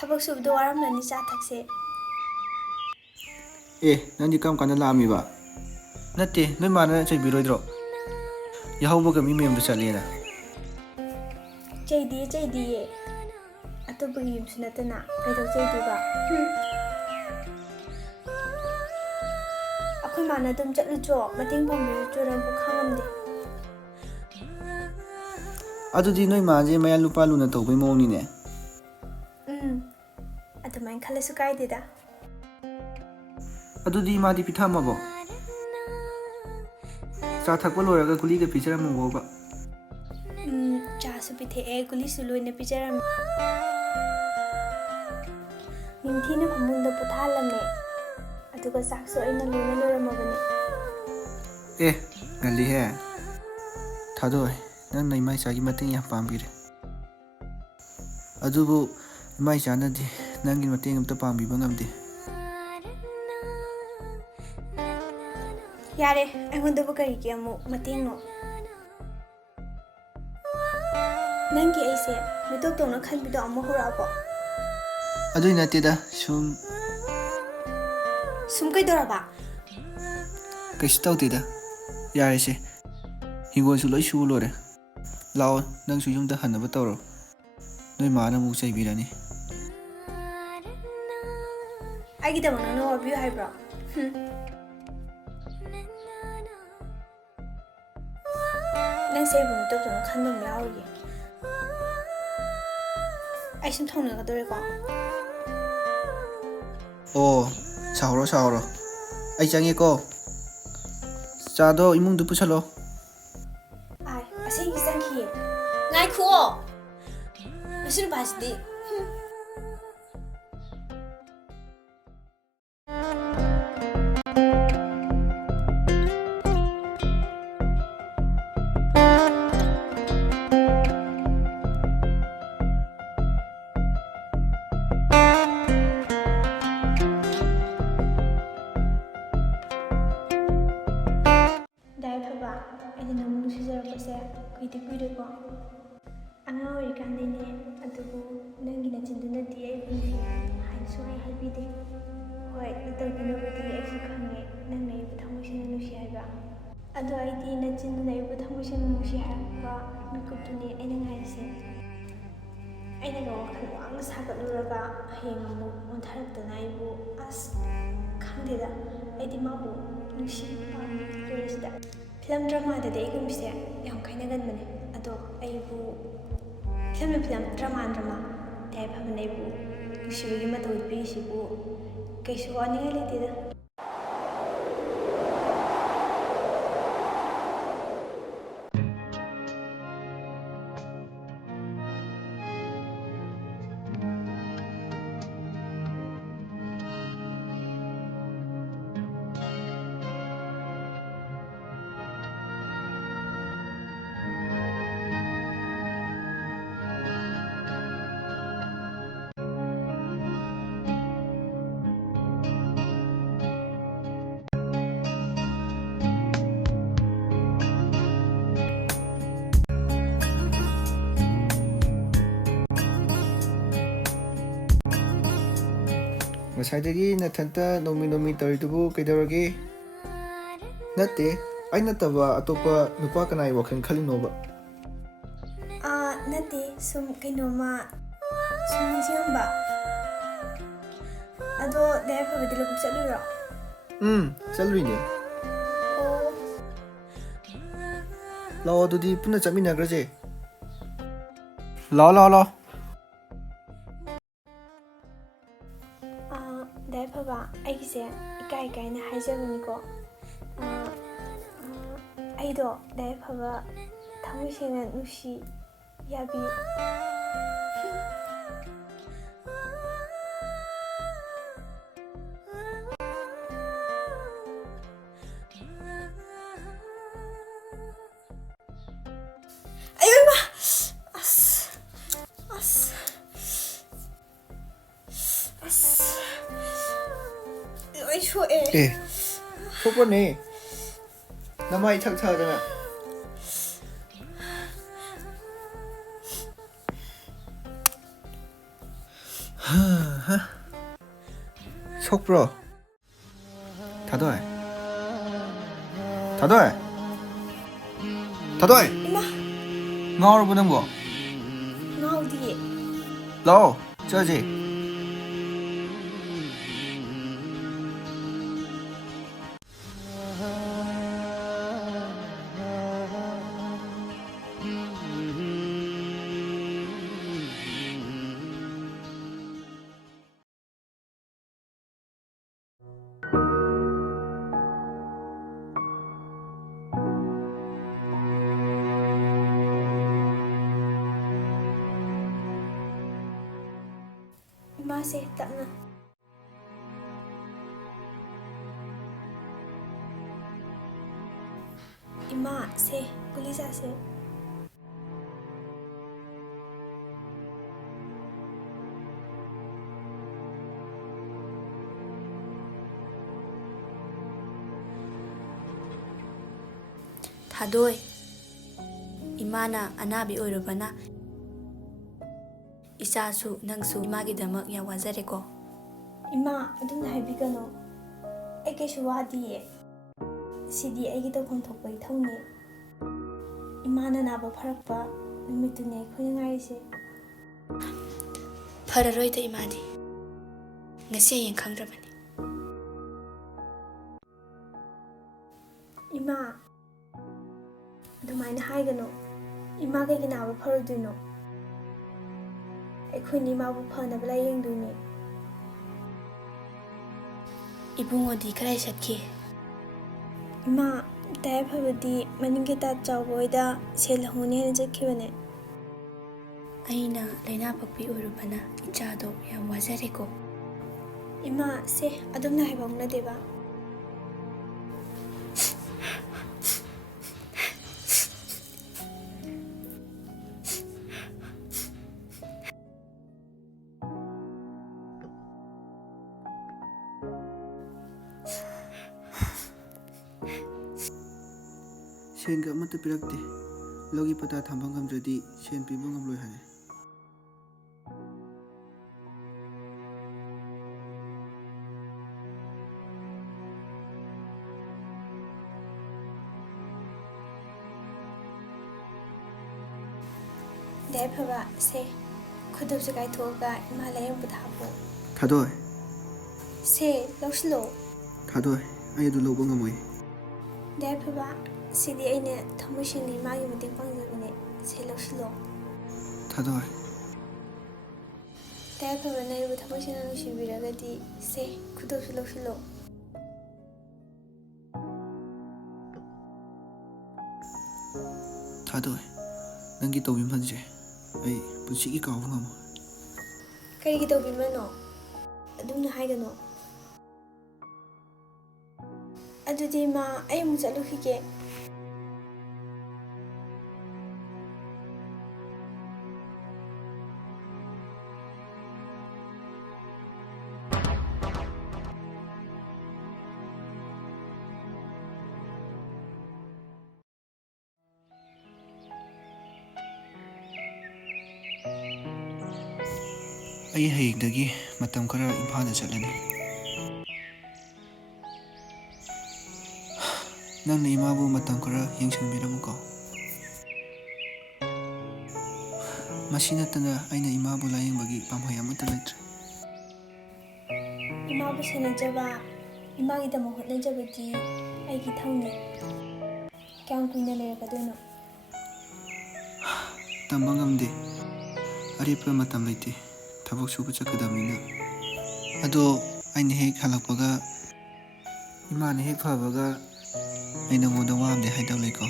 ꯊꯕꯛ ꯁꯨꯕꯗ ꯋꯥꯔꯝꯂꯅꯤ ꯆꯥ ꯊꯛꯁꯦ ꯅꯪꯗꯤ ꯀꯔꯝ ꯀꯥꯟꯗ ꯂꯥꯛꯑꯝꯃꯤꯕ ꯅꯠꯇꯦ ꯅꯣꯏ ꯃꯥꯅ ꯆꯩꯕꯤꯔꯣꯏꯗ꯭ꯔꯣ ꯌꯥꯍꯧꯕꯒ ꯃꯤ ꯃꯌꯨꯝꯗ ꯆꯠꯂꯦꯅ ꯆꯩꯗꯤꯌꯦ ꯑꯇꯣꯞꯄꯒꯤ ꯌꯨꯝꯁꯨ ꯅꯠꯇꯅ ꯀꯩꯗꯧ ꯆꯩꯗꯣꯏꯕ ꯑꯩꯈꯣꯏ ꯃꯥꯅ ꯑꯗꯨꯝ ꯆꯠꯂꯨꯆꯣ ꯃꯇꯦꯡ ꯄꯥꯡꯕꯤꯔꯨꯆꯣ ꯅꯪꯕꯨ ꯈꯪꯉꯝꯗꯦ ꯑꯗꯨꯗꯤ ꯅꯣꯏ ꯃꯥꯁꯦ ꯃꯌꯥ ꯂꯨꯄꯥ ꯂꯨꯅ ꯇꯧꯕꯩ ꯃꯑꯣꯡꯅꯤꯅꯦ ꯑꯗꯨꯃꯥꯏꯅ ꯈꯜꯂꯁꯨ ꯀꯥꯏꯗꯦꯗ ꯑꯗꯨꯗꯤ ꯃꯥꯗꯤ ꯄꯤꯊꯛꯑꯝꯃꯕꯣ ꯆꯥ ꯊꯛꯄ ꯂꯣꯏꯔꯒ ꯒꯨꯂꯤꯒ ꯄꯤꯖꯔꯝꯃꯕꯣꯕ ꯆꯥꯁꯨ ꯄꯤꯊꯛꯑꯦ ꯒꯨꯂꯤꯁꯨ ꯂꯣꯏꯅ ꯄꯤꯖꯔꯝꯃꯦ ꯅꯤꯡꯊꯤꯅ ꯐꯃꯨꯡꯗ ꯄꯣꯊꯥꯍꯜꯂꯝꯃꯦ ꯑꯗꯨꯒ ꯆꯥꯛꯁꯨ ꯑꯩꯅ ꯂꯣꯏꯅ ꯂꯣꯏꯔꯝꯃꯕꯅꯤ ꯉꯜꯂꯤꯍꯦ ꯊꯥꯗꯣꯛꯑꯦ ꯅꯪꯅ ꯏꯃꯥ ꯏꯆꯥꯒꯤ ꯃꯇꯦꯡ ꯌꯥꯝ ꯄꯥꯡꯕꯤꯔꯦ ꯑꯗꯨꯕꯨ ꯏꯃꯥ ꯏꯆꯥꯅꯗꯤ ꯅꯪꯒꯤ ꯃꯇꯦꯡ ꯑꯝꯇ ꯄꯥꯡꯕꯤꯕ ꯉꯝꯗꯦ ꯌꯥꯔꯦ ꯑꯩꯉꯣꯟꯗꯕꯨ ꯀꯔꯤꯒꯤ ꯑꯃꯨꯛ ꯃꯇꯦꯡꯅꯣ ꯅꯪꯒꯤ ꯑꯩꯁꯦ ꯃꯤꯇꯣꯞ ꯇꯧꯅ ꯈꯟꯕꯤꯗꯣ ꯑꯃꯨꯛ ꯍꯧꯔꯛꯑꯕꯣ ꯑꯗꯨꯏ ꯅꯠꯇꯦꯗ ꯁꯨꯝ ꯀꯩꯗꯧꯔꯕ ꯀꯩꯁꯨ ꯇꯧꯗꯦꯗ ꯌꯥꯔꯦꯁꯦ ꯍꯤꯡꯒꯣꯜꯁꯨ ꯂꯣꯏ ꯁꯨ ꯂꯣꯏꯔꯦ ꯂꯥꯛꯑꯣ ꯅꯪꯁꯨ ꯌꯨꯝꯗ ꯍꯟꯅꯕ ꯇꯧꯔꯣ ꯅꯣꯏ ꯃꯥꯅ ꯑꯃꯨꯛ ꯆꯩꯕꯤꯔꯅꯤ ꯑꯩꯒꯤꯗꯃꯛ ꯅꯪꯅ ꯋꯥꯕꯤꯌꯨ ꯍꯥꯏꯕ꯭ꯔꯣ ꯅꯪꯁꯦ ꯑꯩꯕꯨ ꯃꯤꯇꯣꯞ ꯇꯧꯅ ꯈꯟꯕ ꯑꯃ ꯌꯥꯎꯔꯤꯌꯦ ꯑꯩ ꯁꯨꯝ ꯊꯧꯅꯒꯗꯧꯔꯦꯀꯣ ꯁꯥꯎꯔꯣ ꯑꯩ ꯆꯪꯉꯦꯀꯣ ꯆꯥꯗꯣ ꯏꯃꯨꯡꯗ ꯄꯨꯁꯜꯂꯣ ꯑꯁꯦꯡꯒꯤ ꯆꯪꯈꯤꯌꯦ ꯉꯥꯏꯈꯨꯑꯣ ꯃꯁꯤ ꯅꯨꯄꯥꯁꯤꯗꯤ ꯑꯩꯅ ꯅꯪꯕꯨ ꯅꯨꯡꯁꯤꯖꯔꯛꯄꯁꯦ ꯀꯨꯏꯔꯦꯀꯣ ꯑꯉꯥꯡ ꯑꯣꯏꯔꯤꯀꯥꯟꯗꯩꯅꯦ ꯑꯗꯨꯕꯨ ꯅꯪꯒꯤ ꯅꯆꯤꯟꯗꯨꯅꯗꯤ ꯑꯩꯕꯨ ꯅꯨꯡꯁꯤ ꯍꯥꯏꯅꯁꯨ ꯑꯩ ꯍꯥꯏꯕꯤꯗꯦ ꯍꯣꯏ ꯅꯇꯧꯗꯨꯅꯕꯨꯗꯤ ꯑꯩꯁꯨ ꯈꯪꯉꯦ ꯅꯪꯅ ꯑꯩꯕꯨ ꯊꯃꯣꯏ ꯁꯦꯡꯅ ꯅꯨꯡꯁꯤ ꯍꯥꯏꯕ ꯑꯗꯣ ꯑꯩꯗꯤ ꯅꯆꯤꯟꯗꯨꯅ ꯑꯩꯕꯨ ꯊꯃꯣꯏ ꯁꯦꯡꯅ ꯅꯨꯡꯁꯤ ꯍꯥꯏꯔꯛꯄ ꯃꯤꯀꯨꯞꯇꯨꯅꯦ ꯑꯩꯅ ꯉꯥꯏꯔꯤꯁꯦ ꯑꯩꯅꯒ ꯋꯥꯈꯜ ꯋꯥꯡꯅ ꯁꯥꯒꯠꯂꯨꯔꯒ ꯍꯌꯦꯡ ꯑꯃꯨꯛ ꯑꯣꯟꯊꯔꯛꯇꯅ ꯑꯩꯕꯨ ꯈꯪꯗꯦꯗ ꯑꯩꯗꯤ ꯃꯥꯕꯨ ꯅꯨꯡꯁꯤ ꯄꯥꯝꯃꯤ ꯂꯣꯏꯔꯁꯤꯗ ꯐꯤꯂꯝ ꯗ꯭ꯔꯃꯥꯗꯗꯤ ꯑꯩꯒꯨꯝꯕꯁꯦ ꯌꯥꯝ ꯈꯥꯏꯅꯒꯟꯕꯅꯦ ꯑꯗꯣ ꯑꯩꯕꯨ ꯐꯤꯂꯝ ꯗ꯭ꯔꯃꯥ ꯌꯥꯏꯐꯕꯅ ꯑꯩꯕꯨ ꯅꯨꯡꯁꯤꯕꯒꯤ ꯃꯇꯧ ꯄꯤꯔꯤꯁꯤꯕꯨ ꯀꯩꯁꯨ ꯋꯥꯅꯤꯡꯉꯥꯏ ꯂꯩꯇꯦꯗ ꯉꯁꯥꯏꯗꯒꯤ ꯅꯊꯟꯇ ꯅꯣꯡꯃꯤ ꯇꯧꯔꯤꯗꯨꯕꯨ ꯀꯩꯗꯧꯔꯒꯦ ꯅꯠꯇꯦ ꯑꯩ ꯅꯠꯇꯕ ꯑꯇꯣꯞꯄ ꯅꯨꯄꯥ ꯀꯅꯥꯒꯤ ꯋꯥꯈꯜ ꯈꯜꯂꯤꯅꯣꯕ ꯅꯠꯇꯦ ꯁꯨꯝ ꯀꯩꯅꯣꯝꯃ ꯁꯨꯝ ꯅꯤꯡꯁꯤꯡꯉꯝꯕ ꯑꯗꯣ ꯌꯥꯏꯐꯕꯗꯤ ꯂꯧꯕꯨꯛ ꯆꯠꯂꯨꯏꯔꯣ ꯆꯠꯂꯨꯏꯅꯦ ꯂꯥꯛꯑꯣ ꯑꯗꯨꯗꯤ ꯄꯨꯟꯅ ꯆꯠꯃꯤꯟꯅꯈ꯭ꯔꯁꯦ ꯂꯥꯛꯑꯣ ꯌꯥꯏꯐꯕ ꯑꯩꯒꯤꯁꯦ ꯏꯀꯥꯏꯅ ꯍꯥꯏꯖꯕꯅꯤꯀꯣ ꯑꯩꯗꯣ ꯌꯥꯏꯐꯕ ꯊꯃꯣꯏ ꯁꯦꯡꯅ ꯅꯨꯡꯁꯤ ꯌꯥꯕꯤ ꯂꯣꯏ ꯁꯣꯛꯑꯦ ꯁꯣꯛꯄꯅꯦ ꯅꯃꯥꯏ ꯊꯛ ꯊꯗꯅ ꯁꯣꯛꯄ꯭ꯔꯣ? ꯊꯥꯗꯣꯏ? ꯊꯥꯗꯣꯏ? ꯊꯥꯗꯣꯏ? 이마, ꯉꯥꯎꯔꯕꯣ ꯅꯪꯕꯣ? 나오디에. ꯂꯥꯛꯑꯣ ꯆꯠꯁꯤ. 이마세, 딱나. 이마, 세, 꿀리사세. 다도이 이마나 아나비 오르바나 이사수 낭수 이마기다막 야 와자레고 이마, ꯑꯗꯨꯝꯅ ꯍꯥꯏꯕꯤꯒꯅꯣ. ꯑꯩ ꯀꯩꯁꯨ ꯋꯥꯗꯤꯌꯦ. ꯁꯤꯗꯤ ꯑꯩꯒꯤ ꯇꯧꯐꯝ ꯊꯣꯛꯄ ꯏꯊꯧꯅꯤ. 이마ꯅ 나ꯕ ꯐꯔꯛꯄ ꯅꯨꯃꯤꯠꯇꯨꯅꯦ ꯑꯩꯈꯣꯏꯅ ꯉꯥꯏꯔꯤꯁꯦ. ꯐꯔꯔꯣꯏꯗ 이마디 ngasi ꯍꯌꯦꯡ ꯈꯪꯗ꯭ꯔꯕꯅꯤ. 이마, ꯑꯗꯨꯃꯥꯏꯅ ꯍꯥꯏꯒꯅꯣ. 이마 ꯀꯩꯒꯤ 나ꯕ ꯐꯔꯣꯏꯗꯣꯏꯅꯣ? ꯑꯩꯈꯣꯏꯅꯤ ꯏꯃꯥꯕꯨ ꯐꯅꯕ ꯂꯥꯏꯌꯦꯡꯗꯣꯏꯅꯦ. 이붕어디 그라이 샷키 이마, ꯇꯥꯏ ꯐꯕꯗꯤ ꯃꯅꯤꯡꯒꯤ ꯇꯥꯠ ꯆꯥꯎꯕ ꯍꯣꯏꯗ ꯁꯦꯜ ꯍꯪꯉꯨꯅꯤ ꯍꯥꯏꯅ ꯆꯠꯈꯤꯕꯅꯦ. ꯑꯩꯅ ꯂꯩꯅꯥ ꯄꯛꯄꯤ ꯑꯣꯏꯔꯨꯕꯅ ꯏꯆꯥꯗꯣ ꯌꯥꯝ ꯋꯥꯖꯔꯦꯀꯣ. 이마, 세, ꯑꯗꯨꯝꯅ ꯍꯥꯏꯕ ꯍꯧꯅꯗꯦꯕ. ꯁꯦꯟꯒ ꯑꯃꯠꯇ ꯄꯤꯔꯛꯇꯦ. ꯂꯧꯒꯤ ꯄꯇꯥ ꯊꯝꯕ ꯉꯝꯗ꯭ꯔꯗꯤ ꯁꯦꯟ ꯄꯤꯕ ꯉꯝꯂꯣꯏ ꯍꯥꯏ. ꯇꯥꯏ ꯐꯕ, 세, ꯈꯨꯗꯣꯞꯁꯦ ꯀꯥꯏꯊꯣꯛꯑꯒ ꯏꯃꯥ ꯂꯥꯏꯌꯦꯡꯕꯗ ꯍꯥꯞꯄꯣ. ꯊꯥꯗꯣꯏ. 세, ꯂꯧꯁꯤꯜꯂꯣ. ꯊꯥꯗꯣꯏ, ꯑꯩ ꯑꯗꯨ ꯂꯧꯕ ꯉꯝꯃꯣꯏ. ꯇꯥꯏ ꯐꯕ, ꯁꯤꯗꯤ ꯑꯩꯅ ꯊꯃꯣꯏ ꯁꯦꯡꯅ 이마ꯒꯤ ꯃꯇꯦꯡ ꯄꯥꯡꯖꯕꯅꯦ. 세, ꯂꯧꯁꯤꯜꯂꯣ. ꯊꯥꯗꯣꯏ. ꯇꯥꯏ ꯐꯕ, ꯅꯪꯕꯨ ꯊꯃꯣꯏ ꯁꯦꯡꯅ ꯅꯨꯡꯁꯤꯕꯤꯔꯒꯗꯤ 세, ꯈꯨꯗꯣꯞꯁꯨ ꯂꯧꯁꯤꯜꯂꯣ. ꯊꯥꯗꯣꯏ, ꯅꯪꯒꯤ ꯇꯧꯕꯤꯃꯜꯁꯦ ꯑꯩ ꯄꯨꯟꯁꯤꯒꯤ ꯀꯥꯎꯕ ꯉꯝꯃꯣꯏ. ꯀꯔꯤꯒꯤ ꯇꯧꯕꯤꯃꯜꯅꯣ? ꯑꯗꯨꯝꯅ ꯍꯥꯏꯒꯅꯣ. ꯑꯗꯨꯗꯤ ꯏꯃꯥ, ꯑꯩ ꯑꯃꯨꯛ ꯆꯠꯂꯨꯈꯤꯒꯦ. ꯑꯩ ꯍꯌꯦꯡꯗꯒꯤ ꯃꯇꯝ ꯈꯔ ꯏꯝꯐꯥꯜꯗ ꯆꯠꯂꯅꯤ. ꯅꯪꯅ ꯏꯃꯥꯕꯨ ꯃꯇꯝ ꯈꯔ ꯌꯦꯡꯁꯤꯟꯕꯤꯔꯝꯃꯨꯀꯣ. ꯃꯁꯤ ꯅꯠꯇꯅ ꯑꯩꯅ ꯏꯃꯥꯕꯨ ꯂꯥꯏꯌꯦꯡꯕꯒꯤ ꯄꯥꯝꯕꯩ ꯑꯃꯠꯇ ꯂꯩꯇ꯭ꯔꯦ. 이마ꯕꯨ ꯁꯦꯟꯅꯖꯕ, 이마ꯒꯤꯗꯃꯛ ꯍꯣꯠꯅꯖꯕꯗꯤ ꯑꯩꯒꯤ ꯊꯧꯅꯤ. ꯀꯌꯥꯝ ꯀꯨꯏꯅ ꯂꯩꯔꯛꯀꯗꯣꯏꯅꯣ? ꯇꯝꯕ ꯉꯝꯗꯦ. ꯑꯔꯦꯞꯄ ꯃꯇꯝ ꯂꯩꯇꯦ. ꯊꯕꯛ ꯁꯨꯕ ꯆꯠꯀꯗꯕꯅꯤꯅ. ꯑꯗꯣ ꯑꯩꯅ ꯍꯦꯛ ꯍꯜꯂꯛꯄꯒ, ꯏꯃꯥꯅ ꯍꯦꯛ ꯐꯕꯒ ꯑꯩ ꯅꯉꯣꯟꯗ ꯋꯥ ꯑꯃꯗꯤ ꯍꯥꯏꯗꯧ ꯂꯩꯀꯣ.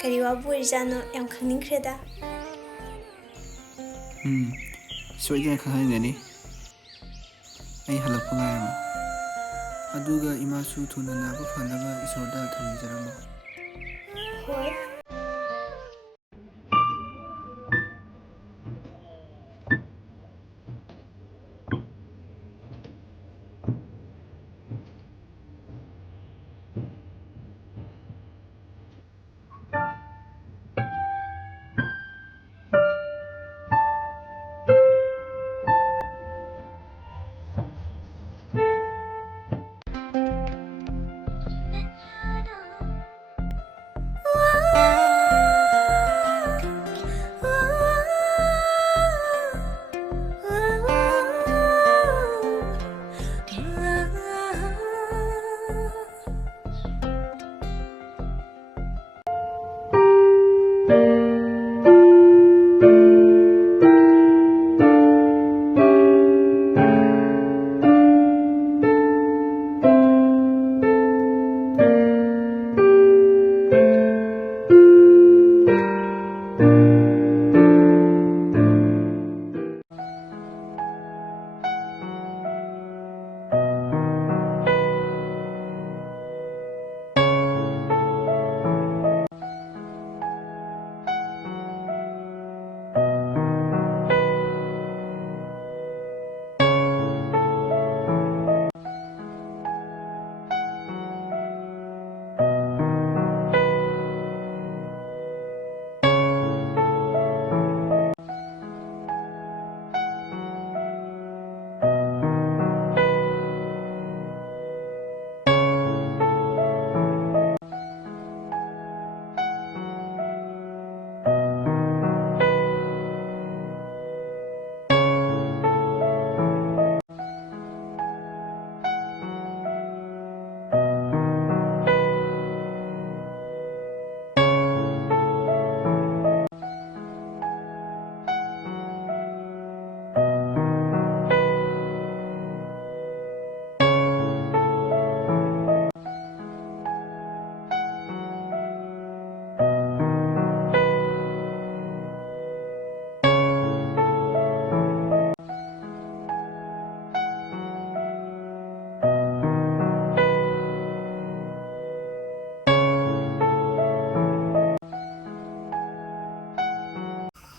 ꯀꯔꯤ ꯋꯥꯕꯨ ꯑꯣꯏꯔꯤꯖꯥꯠꯅꯣ? ꯌꯥꯝ ꯈꯪꯅꯤꯡꯈ꯭ꯔꯦꯗ. ꯁꯣꯏꯗꯅ ꯈꯪꯍꯟꯒꯅꯤ. ꯑꯩ ꯍꯜꯂꯛꯄ ꯉꯥꯏꯔꯝꯃꯨ. ꯑꯗꯨꯒ ꯏꯃꯥꯁꯨ ꯊꯨꯅ ꯅꯥꯕ ꯐꯅꯕ ꯏꯁꯣꯔꯗ ꯊꯧꯅꯤꯖꯔꯝꯃꯨ. ꯍꯣꯏ.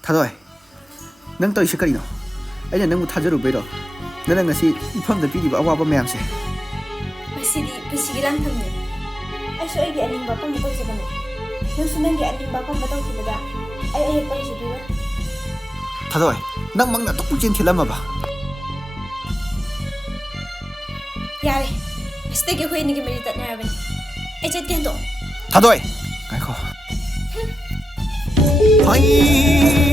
Thadoi, nang toy shikari no. Aina nang muthajaru beiro. Nang ngasi ifam da pidi ba awaba mayam se. Masidi pusigi lang thamne. Ai so ai gi aning ba pam to se bane. Nang sunang gi aning ba pam to ki bada. Ai pa ji biwa. Thadoi, nang mangna to pujin thilama ba. Yare. Este ge hoi ni gi meri tat na bane. Ai chat gen do. Thadoi, ngai kho. Hai.